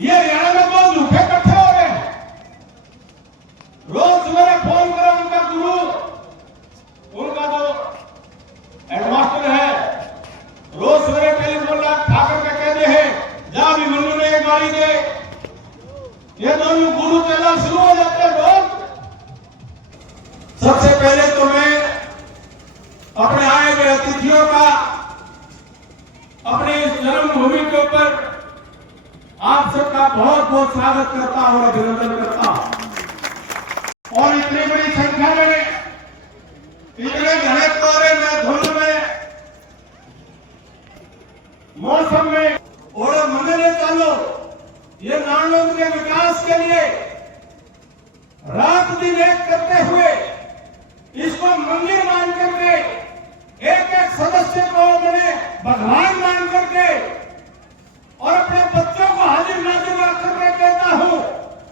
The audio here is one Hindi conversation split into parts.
ये हरियाणा में बहुत झूठे इकट्ठे हो रहे हैं। रोज सवेरे फोन करो उनका गुरु, उनका जो हेडमास्टर है, रोज सवेरे टेलीफोन ठाकर के कहते हैं जा भी मनु ने एक गाड़ी दे। ये दोनों गुरु चलना शुरू हो जाते हैं लोग। सबसे पहले तो मैं अपने आए हुए अतिथियों का अपने इस जन्मभूमि के ऊपर आप सबका बहुत बहुत स्वागत करता हूं, अभिनंदन करता हूं। और इतनी बड़ी संख्या में, इतने घने कोहरे में, धुंध में, मौसम में और मंदिर चालो, ये नानों के विकास के लिए रात दिन एक करते हुए इसको मंदिर मान करके एक एक सदस्य को मैंने भगवान मान करके और अपने बच्चों को हाजिर नाजिर रख करके कहता हूं,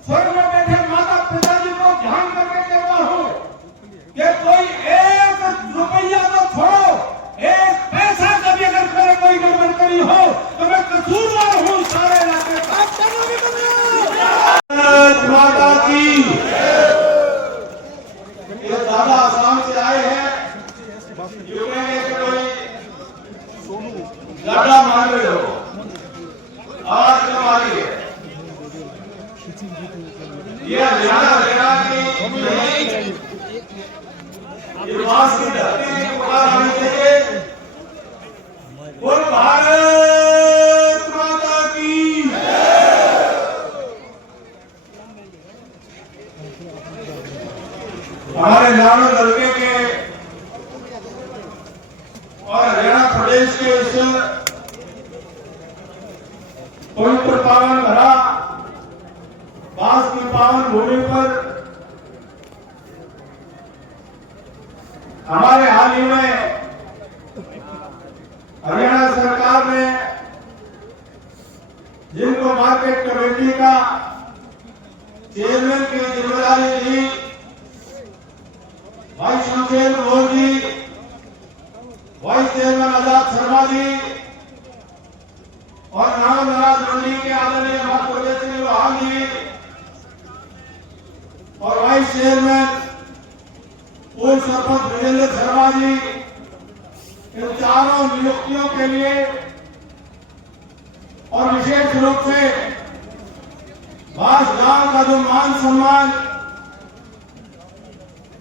स्वर्ग में बैठे माता पिताजी को ध्यान करके कहता हूं कि कोई एक रुपया तो छोड़ो, एक पैसा का भी अगर मेरे कोई गड़बड़ करी हो तो मैं कसूरवार हूं सारे इलाके का। माता की ये दादा आसाम से आए हैं, लाडा मान रहे हो आज हमारी ये हरियाणा की युवास की धरती की पुकार आने चाहिए। बोल भारत माता की। हमारे नानों दलके के और हरियाणा प्रदेश के इस पवित्र पावन भरा बास की पावन भूमि पर हमारे हाल ही में हरियाणा सरकार ने जिनको मार्केट कमेटी का चेयरमैन की जिम्मेदारी दी, भाई शमशेर गौर जी, वाइस चेयरमैन आजाद शर्मा जी और नाम नाराज मंडी के आदरणीय महापौर श्री लोहान जी और वाइस चेयरमैन पूर्व सरपंच विजेंद्र शर्मा जी, इन चारों नियुक्तियों के लिए और विशेष रूप से बास गांव का जो मान सम्मान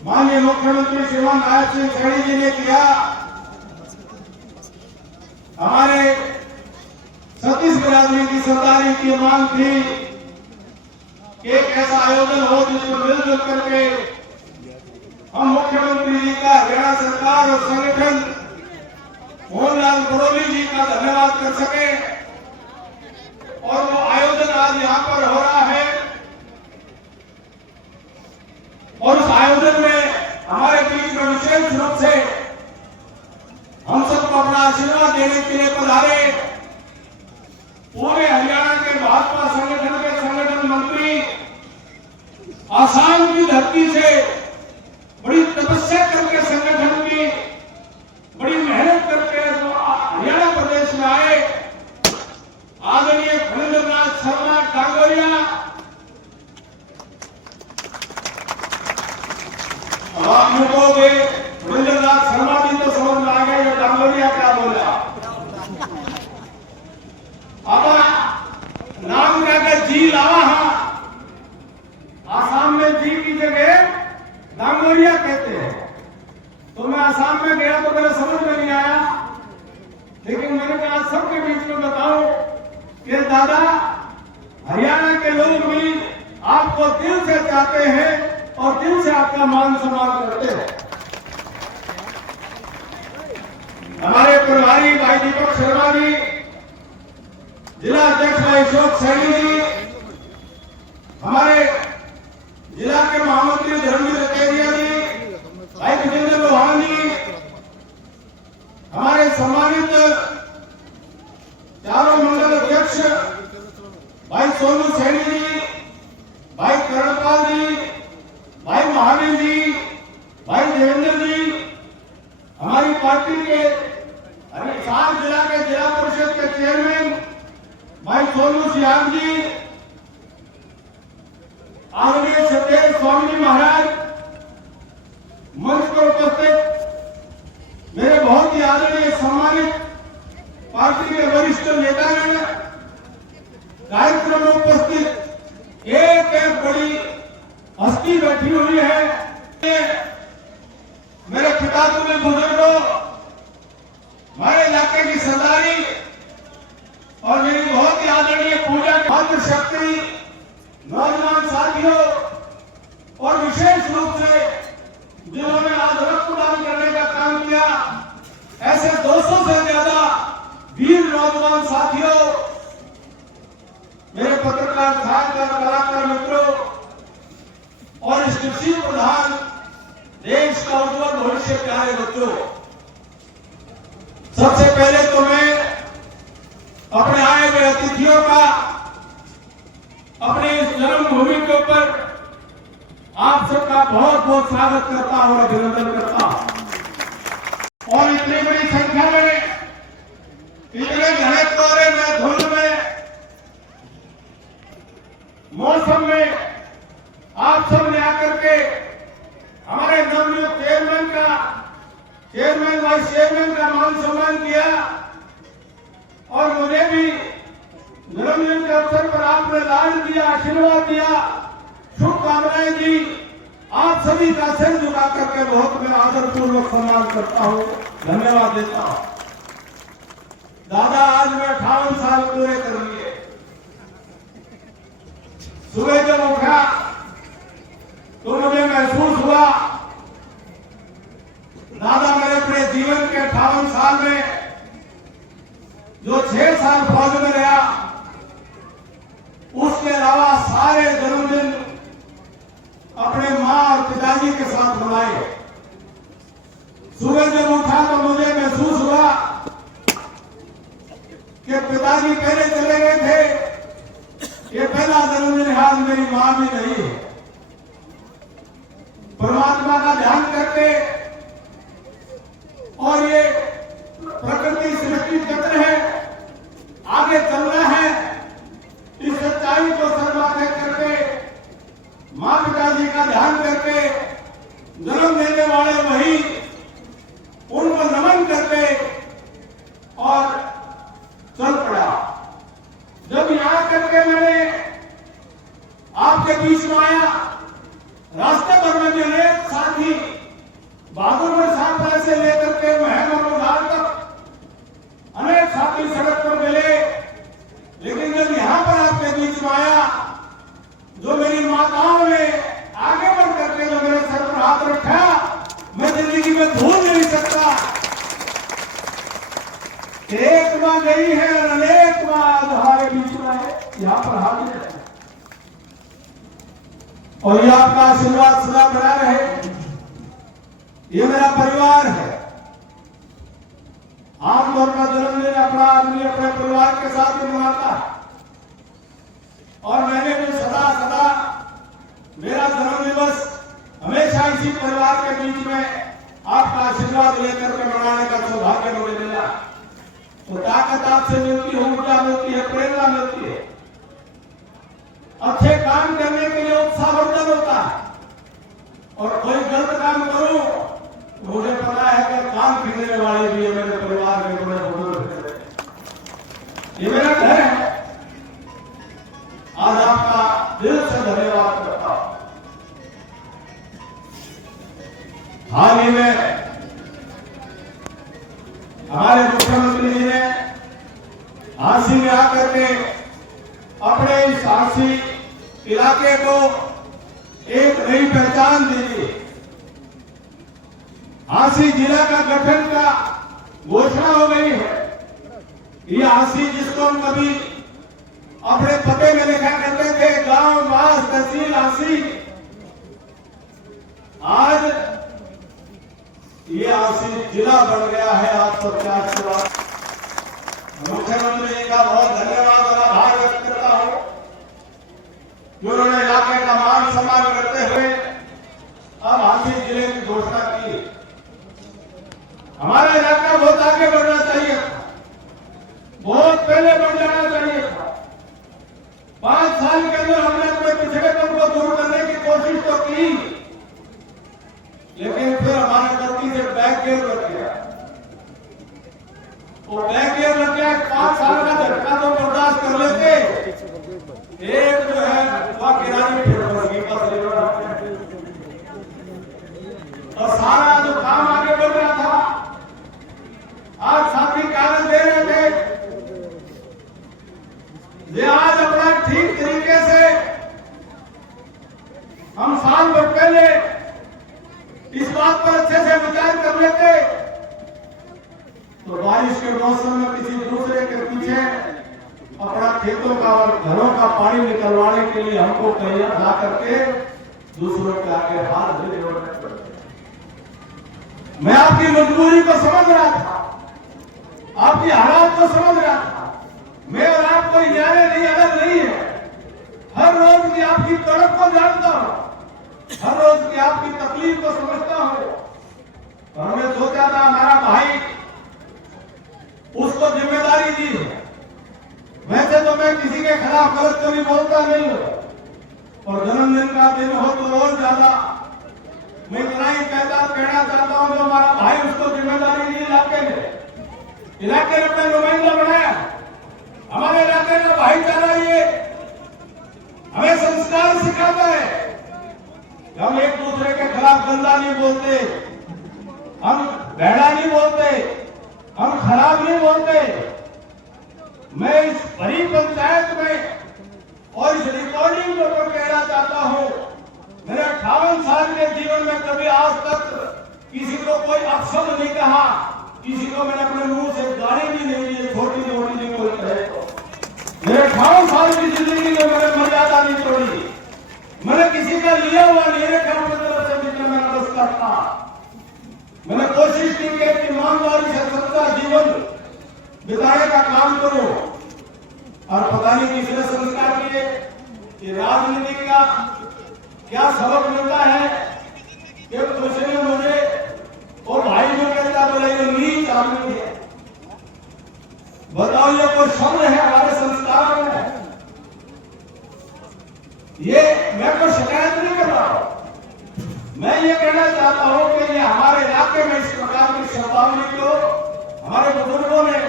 माननीय मुख्यमंत्री श्रीमान नायब सिंह सैनी जी ने किया, हमारे सतीश बिरादरी की सरदारी की मांग थी कि एक ऐसा आयोजन हो जिसमें मिलजुल करके हम मुख्यमंत्री जी का, हरियाणा सरकार और संगठन मोहनलाल बड़ोली जी का धन्यवाद कर सके। और वो आयोजन आज यहाँ पर हो रहा है और उस आयोजन में हमारे बीच में विशेष रूप से हम सबको अपना आशीर्वाद देने के लिए पधारे पूरे हरियाणा के भाजपा संगठन के संगठन मंत्री, आसाम की धरती से बड़ी तपस्या करके संगठन की बड़ी मेहनत करके हरियाणा प्रदेश में आए आदरणीय खंडेन्द्रनाथ शर्मा डांगोरिया। आप कहोगे खंडेन्द्रनाथ शर्मा जी तो समझ में आ गया ये डांगोरिया क्या बोला। अब नाम क्या है जी लावा, आसाम में जी की जगह डांगोरिया कहते हैं। तो मैं आसाम में गया तो मेरे समझ में नहीं आया, लेकिन मैंने कहा सबके बीच में बताऊं कि दादा हरियाणा के लोग भी आपको दिल से चाहते हैं और दिल से आपका मान सम्मान करते हैं। हमारे प्रभारी भाई दीपक शर्मा जी, जिला अध्यक्ष भाई अशोक सैनी जी, हमारे जिला के महामंत्री धर्मवीर केरिया जी, भाई विजेंद्र लोहान जी, हमारे सम्मानित चारों मंडल अध्यक्ष भाई सोनू सैनी जी, भाई करणपाल जी, भाई महावीर जी, भाई देवेंद्र जी, हमारी पार्टी के सात जिला के जिला परिषद के चेयरमैन भाई सोनू श्याम जी, आदरणीय सत्येंद्र स्वामी जी महाराज, मंच पर उपस्थित मेरे बहुत ही आदरणीय सम्मानित पार्टी के वरिष्ठ नेतागण, कार्यक्रम में उपस्थित एक एक बड़ी हस्ती बैठी हुई है। मेरे पिता तुम्हें बुजुर्गों, हमारे इलाके की सरदारी और मेरी बहुत ही आदरणीय पूजा मातृ शक्ति नौजवान साथियों और विशेष रूप से जिन्होंने आज रक्तदान करने का काम किया, ऐसे 200 से ज्यादा वीर नौजवान साथियों, मेरे पत्रकार छात्र कलाकार मित्रों और इस कृषि प्रधान देश का उज्जवल भविष्य प्यारे बच्चों, सबसे पहले तो मैं अपने आए हुए अतिथियों का अपने इस जन्मभूमि के ऊपर आप सबका बहुत बहुत स्वागत करता हूं और अभिनंदन करता हूं। और इतनी बड़ी संख्या में, इतने घने कोहरे में, धुंध में, मौसम में आप सब ने आकर के हमारे नवनियुक्त चेयरमैन वाइस चेयरमैन का मान सम्मान किया और मुझे भी जन्मदिन के अवसर पर आपने लाड दिया, आशीर्वाद दिया, शुभकामनाएं दी। आप सभी का सिर झुका करके बहुत मैं आदरपूर्वक सम्मान करता हूं, धन्यवाद देता हूं। दादा, आज मैं 58 साल पूरे कर लिए। सुबह जब उठा तो मुझे महसूस हुआ दादा मेरे अपने जीवन के 58 साल में जो 6 साल फौज में रहा, उसके अलावा सारे जन्मदिन अपने मां और पिताजी के साथ मनाए। सुबह जब उठा तो मुझे महसूस हुआ कि पिताजी पहले चले गए थे, ये पहला जन्मदिन है, आज मेरी मां भी नहीं है। परमात्मा का ध्यान करके और ये प्रकृति सृष्टि चक्र है, आगे चलना है, इस सच्चाई को सर्वाधिक करके मां पिताजी का ध्यान करके जन्म देने वाले वही, उनको नमन करके और चल पड़ा। जब यहां करके मैंने आपके बीच में आया, रास्ते भर में अनेक साथी बहादुर साहब से लेकर के महमूद तक अनेक साथी सड़क पर मिले, लेकिन जब यहां पर आपके बीच में आया, जो मेरी माताओं ने आगे बढ़ करके जो मेरे सर पर हाथ रखा, मैं जिंदगी में भूल नहीं सकता। एक मां गई है और अनेक मां हमारे बीच में है, यहां पर हाजिर है और ये आपका आशीर्वाद सदा बना रहे। ये मेरा परिवार है। आमतौर पर जन्मदिन अपना आदमी अपने परिवार के साथ ही मनाता है और मैंने भी सदा सदा मेरा जन्म दिवस हमेशा इसी परिवार के बीच में आपका आशीर्वाद लेकर के मनाने का सौभाग्य मुझे मिला। तो ताकत आपसे मिलती है, ऊर्जा मिलती है, प्रेरणा मिलती है, अच्छे काम करने के लिए उत्साहवर्धन होता है। और कोई गलत काम करूं, मुझे पता है कि काम खरीदने वाले भी मेरे परिवार के बड़े बुजुर्ग हैं। ये मेरा घर है। आज आपका दिल से धन्यवाद करता हूं। हाल ही में हमारे मुख्यमंत्री जी ने झांसी में आकर के अपने इस झांसी इलाके को एक नई पहचान दी। झांसी जिला का गठन का घोषणा हो गई है। ये झांसी जिसको हम कभी अपने पते में लिखा करते थे, गांव बास तहसील झांसी, आज ये झांसी जिला बन गया है। आप सबके आशीर्वाद, मुख्यमंत्री जी का बहुत धन्यवाद और आभार व्यक्त करता हूं कि उन्होंने इलाके का मान सम्मान करते हुए अब झांसी जिले की घोषणा की। हमारा इलाका बहुत आगे बढ़ना चाहिए था, बहुत पहले बढ़ जाना चाहिए था। 5 साल के अंदर हमने अपने पिछड़ेपन को दूर करने की, लेकिन फिर हमारे गलती से बैक गियर लग गया। वो बैक गियर लग गया, 5 साल का झटका तो बर्दाश्त कर लेते, एक जो है वह किरानी फिर और सारा जो काम आगे बढ़ रहा था, आज साथी कागज दे रहे थे, ये आज अपना ठीक तरीके से हम साल भर पहले इस बात पर अच्छे से विचार कर लेते तो बारिश के मौसम में किसी दूसरे के पीछे अपना खेतों का और घरों का पानी निकलवाने के लिए हमको कहीं ला करके दूसरों के आगे हाथ भी जोड़ने पड़ते। मैं आपकी मजबूरी को समझ रहा था, आपकी हालात को समझ रहा था। मैं और आप कोई न्याय नहीं, अलग नहीं है। हर रोज की आपकी तड़प को जानता हूं, हर रोज की आपकी तकलीफ को समझता हूं। तो हमने सोचा था हमारा भाई, उसको जिम्मेदारी दी है। वैसे तो मैं किसी के खिलाफ गलत कभी बोलता नहीं हूं, और जन्मदिन का दिन हो तो और ज्यादा मैं इतना ही कहना चाहता हूं, जो हमारा भाई उसको जिम्मेदारी दी इलाके ने अपना नुमाइंदा बनाया। हमारे इलाके का भाईचारा ये हमें संस्कार सिखाता है। हम एक दूसरे के खिलाफ गंदा नहीं बोलते, हम भेड़ा नहीं बोलते, हम खराब नहीं बोलते। मैं इस बड़ी पंचायत में और इस रिकॉर्डिंग को कहना चाहता हूं, मेरे 58 साल के जीवन में कभी आज तक किसी को कोई अपशब्द नहीं कहा, किसी को मैंने अपने मुंह से गाली भी नहीं दी, छोटी मोटी नहीं कोई कहे तो। मेरे 58 साल की जिंदगी में मैंने मर्यादा नहीं तोड़ी, मैंने किसी का लिया हुआ नहीं रखा अपनी तरफ से, जितना मैंने बस करता। मैंने कोशिश की कि ईमानदारी से सच्चा जीवन बिताने का काम करूं। और पता नहीं किसने संस्कार किए कि राजनीति का क्या सबक मिलता है कि किसी ने मुझे और भाई जो कहता बोले ये नीच आदमी है। बताओ ये कोई शब्द है हमारे संस्कारों में? ये मैं कोई शिकायत नहीं कर रहा हूं, मैं ये कहना चाहता हूं कि ये हमारे इलाके में इस प्रकार की शब्दावली को हमारे बुजुर्गों ने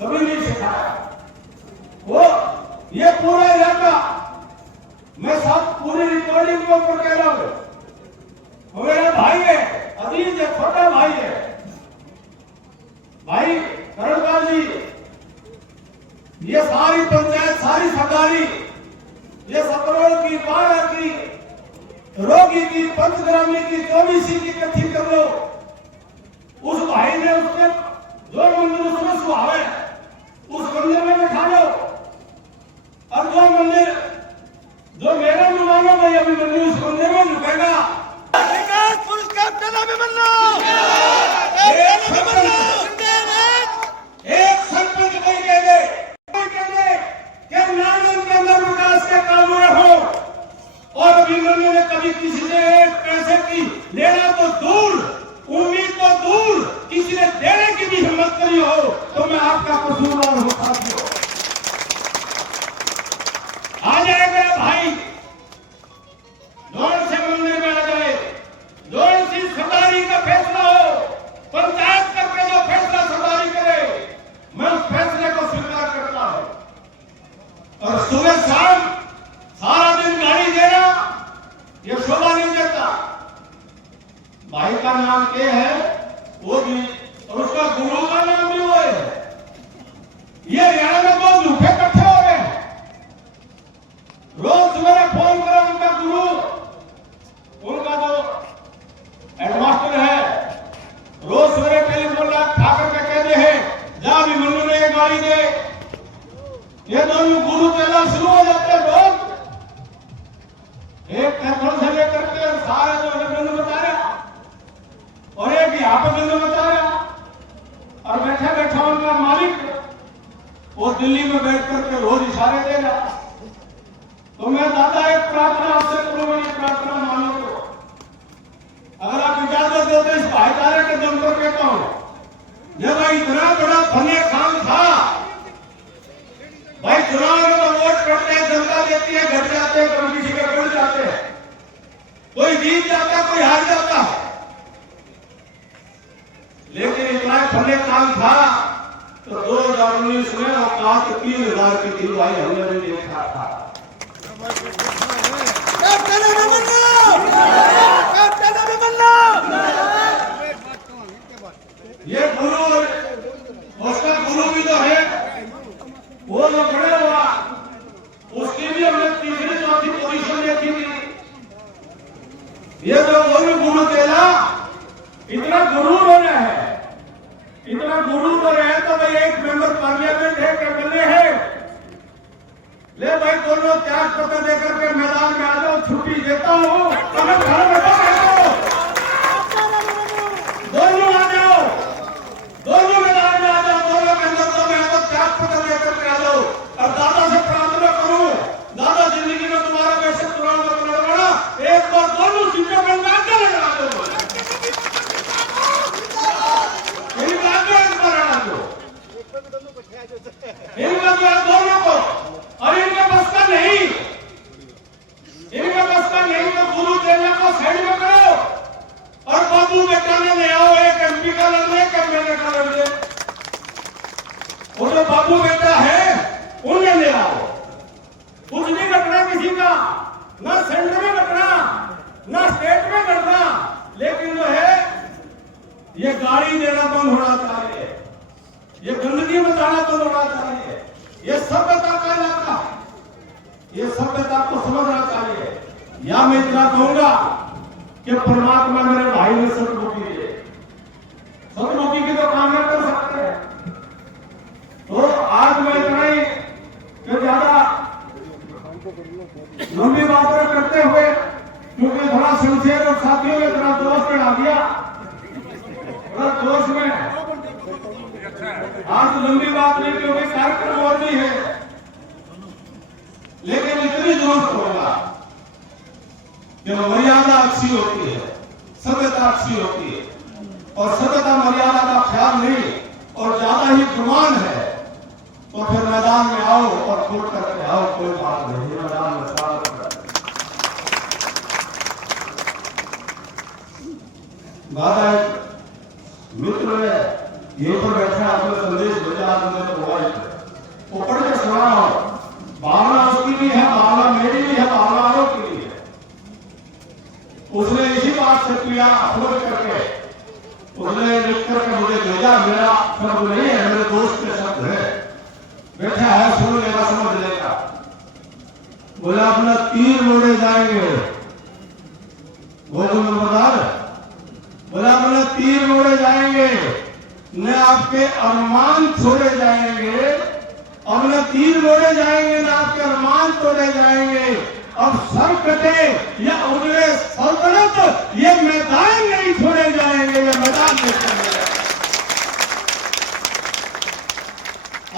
कभी नहीं सिखाया। वो ये पूरा इलाका, मैं सब पूरी रिकॉर्डिंग को ऊपर कह रहा हूं, वो मेरा भाई है, अजीज है, छोटा भाई है, भाई करणपाल जी। ये सारी पंचायत, सारी सरदारी, ये सतरोड़ की, बारह की, रोगी की, पंचग्रामी की, 24 की इकट्ठी कर लो। उस भाई ने उसने जो मंदिर उसमें सुहावे उस मंदिर में बैठा लो, और जो मंदिर जो मेरे नुमानों में अभी मंदिर उस मंदिर में झुकेगा। एक सरपंच कोई कह दे कि नागन के अंदर विकास के काम हुए हो, और अभिमन्यु ने कभी किसी से एक पैसे की लेना तो दूर, उम्मीद तो दूर, किसी ने देने की भी हिम्मत करी हो तो मैं आपका कसूरवार हूं साथियों। आ जाए मेरा भाई, जोर से मंदिर में आ जाए, जोर से सरदारी का फैसला हो, पंचायत करके जो फैसला सरदारी करे, मैं उस फैसले को स्वीकार करता हूं। और सुबह शाम सारा दिन गाड़ी देना ये शोभा नहीं देता। भाई का नाम क्या है वो भी, और उसका गुरु का नाम भी वो है। ये हरियाणा में बहुत झूठे इकट्ठे हो गए हैं। रोज मेरा फोन करो, उनका गुरु, उनका जो हेडमास्टर है, रोज सवेरे टेलीफोन उठा करके कहते हैं जा भी मनु ने गाड़ी दे। ये दोनों गुरु चला शुरू हो जाते हैं रोज, एक कैथल से लेकर के सारे जो है बिंदु बता रहा, और एक यहाँ पर बिंदु बता रहा, और बैठा बैठा उनका मालिक वो दिल्ली में बैठ करके रोज इशारे दे रहा। तो मैं दादा एक प्रार्थना आपसे करूंगा, ये प्रार्थना मान लो, अगर आप इजाजत दो तो इस भाईचारे के दम पर कहता हूं, जब इतना बड़ा फने काम था भाई, चुनाव में तो वोट करते हैं, जनता देती है, घट जाते हैं, कभी किसी के बढ़ जाते हैं, कोई जीत जाता है, कोई हार जाता है, लेकिन इतना फले काम था तो 2019 में औकात 3000 की थी भाई, हमने भी देखा था। ये गुरु, उसका गुरु भी जो है वो जो खड़े हुआ, उसकी भी हमने तीसरी चौथी पोजीशन देखी थी। ये जो गुरु तेला इतना गुरूर हो रहा है, इतना गुरूर हो रहा है, तो भाई एक मेंबर पार्लियामेंट है, एमएलए है, ले भाई दोनों त्याग पत्र देकर के मैदान में आ जाओ, छुट्टी देता हूँ, घर में दोनों आ जाओ, दोनों मैदान में आ जाओ, दोनों के अंदर तो मैं तो त्याग पत्र देकर के आ जाओ। और दादा से प्रार्थना करूं, दादा जिंदगी में तुम्हारा वैसे पुराना करना, एक बार दोनों सीटों में आगे लगा दो, दोनों को। और इनका बस का नहीं, इनका बस का नहीं तो गुरु चेला को साइड में करो और बाबू बेटा ने ले आओ, एक एमपी का लड़ ले, एक एमएलए का लड़ ले। वो जो बाबू बेटा है उन्हें ले आओ। कुछ नहीं घटना किसी का, ना सेंटर में घटना, ना स्टेट में घटना, लेकिन जो है ये गाड़ी देना बंद होना चाहिए, ये गंदगी मचाना बंद होना चाहिए, ये सभ्यता का इलाका, ये सभ्यता को समझना चाहिए। या मैं इतना कहूंगा कि परमात्मा मेरे भाई ने सतमुखी है, सतमुखी की तो कामना कर सकते हैं। तो आज मैं इतना ही कि ज्यादा लंबी बातें करते हुए, क्योंकि थोड़ा सिंसियर और साथियों ने थोड़ा दोस्त बढ़ा दिया, थोड़ा जोश में आज लंबी बात नहीं, क्योंकि कार्यक्रम और भी है, लेकिन इतनी जोश होगा कि मर्यादा अच्छी होती है, सभ्यता अच्छी होती है, और सभ्यता मर्यादा का ख्याल नहीं और ज्यादा ही गुमान है, तो फिर मैदान में आओ और फूट करके आओ, कोई बात नहीं, मैदान में दादा मित्र ने यहीं पर बैठे आपने संदेश भेजा, आपने तो मोबाइल पे वो पढ़ के सुना रहा हूं। भावना उसकी भी है, भावना मेरी भी है, भावना आरोप की भी है। उसने इसी बात से किया अप्रोच करके, उसने लिख करके मुझे भेजा, मेरा शब्द नहीं है, मेरे दोस्त के शब्द है, बैठा है सुन लेगा, समझ लेगा। बोला अपना तीर मोड़े जाएंगे, वो नंबरदार बोला अपना तीर मोड़े जाएंगे, न आपके अरमान छोड़े जाएंगे, अब न तीर मोड़े जाएंगे, न आपके अरमान तोड़े जाएंगे। अब सर कटे या उगले सल्तनत, ये मैदान नहीं छोड़े जाएंगे, ये मैदान नहीं छोड़े जाएंगे।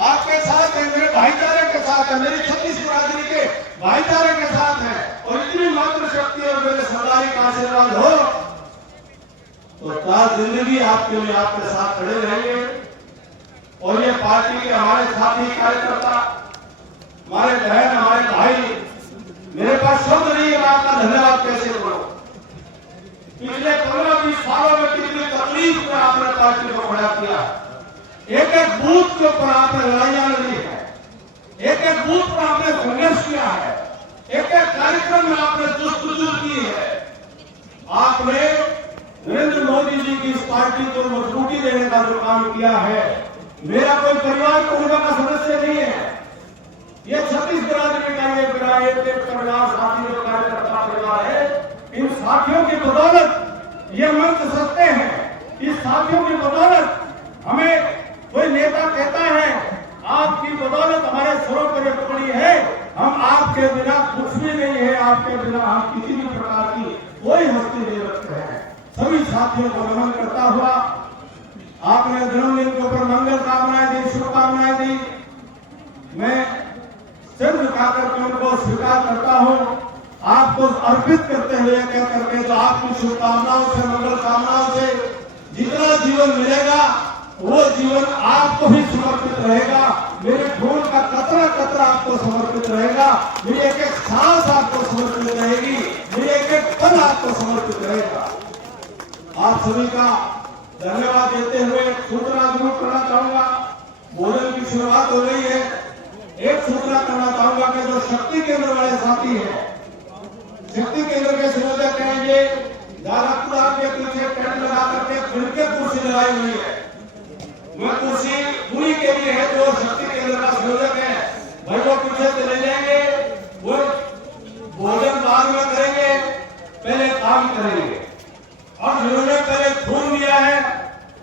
आपके साथ है, मेरे भाईचारे के साथ है, मेरी 36 बिरादरी के भाईचारे के साथ है, और इतनी मातृशक्ति और मेरे सरदारी का आशीर्वाद हो तो सारी जिंदगी आपके लिए आपके साथ खड़े रहेंगे। और ये पार्टी के हमारे साथी कार्यकर्ता, हमारे बहन, हमारे भाई, मेरे पास शब्द नहीं है आपका धन्यवाद कैसे करो। पिछले 15-20 सालों में कितनी तकलीफ में आपने पार्टी को खड़ा किया, एक एक बूथ के ऊपर आपने लड़ाइयां लड़ी है, एक एक बूथ पर आपने संघर्ष किया है, एक एक कार्यक्रम में आपने जस्तुजू की है। आपने नरेंद्र मोदी जी की इस पार्टी को मजबूती देने का जो काम किया है, मेरा कोई परिवार कुटुंब का सदस्य नहीं है, ये 36 बिरादरी का ये परिवार, साथी जो कार्यकर्ता परिवार है, इन साथियों की बदौलत ये मंच सकते हैं। इस साथियों की बदौलत हमें कोई नेता कहता है आपकी बदौलत हमारे सरों पर पकड़ी है, हम आपके बिना कुछ भी नहीं है, आपके बिना हम किसी भी प्रकार की कोई हस्ती नहीं रखते हैं। सभी साथियों को नमन करता हुआ, आपने जन्मदिन के ऊपर मंगल कामनाएं दी, शुभकामनाएं दी, मैं सिर झुकाकर के उनको स्वीकार करता हूं, आपको अर्पित करते हुए कह करके तो आपकी शुभकामनाओं से, मंगल कामनाओं से जितना जीवन मिलेगा वो जीवन आपको भी समर्पित रहेगा। मेरे खून का कतरा कतरा आपको समर्पित रहेगा, मेरी एक एक सांस आपको समर्पित रहेगी, मेरी एक एक पल आपको समर्पित रहेगा। आप सभी का धन्यवाद देते हुए एक सूचना जरूर करना चाहूंगा। भोजन की शुरुआत हो रही है। एक सूचना करना चाहूंगा कि जो शक्ति केंद्र वाले साथी हैं, शक्ति केंद्र के संयोजक कहेंगे दारापुरा के पीछे टेंट लगा करके फिर के कुर्सी लगाई हुई है। वह कुर्सी पूरी के लिए है। जो शक्ति केंद्र का संयोजक है भाई वो पीछे चले जाएंगे, वो भोजन बाद में करेंगे, पहले काम करेंगे। और जिन्होंने पहले खून दिया है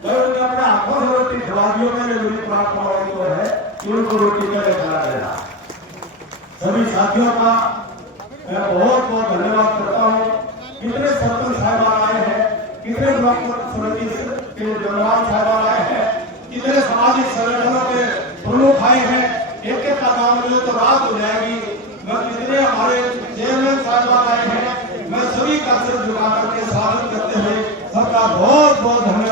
वह उनके अपने हाथों से रोटी खिला दियो। मेरे मेरी प्रार्थना तो है कि उनको रोटी पहले खिला देना। सभी साथियों का मैं बहुत बहुत धन्यवाद करता हूँ। कितने सरपंच साहब आए हैं, कितने ब्लॉक समिति के जवान साहब आए हैं, कितने सामाजिक संगठनों के प्रमुख आए हैं। एक एक का नाम ले तो रात हो जाएगी। मैं कितने हमारे चेयरमैन साहब आए हैं, मैं सभी का सिर झुका करके स्वागत करते हुए सबका बहुत बहुत धन्यवाद।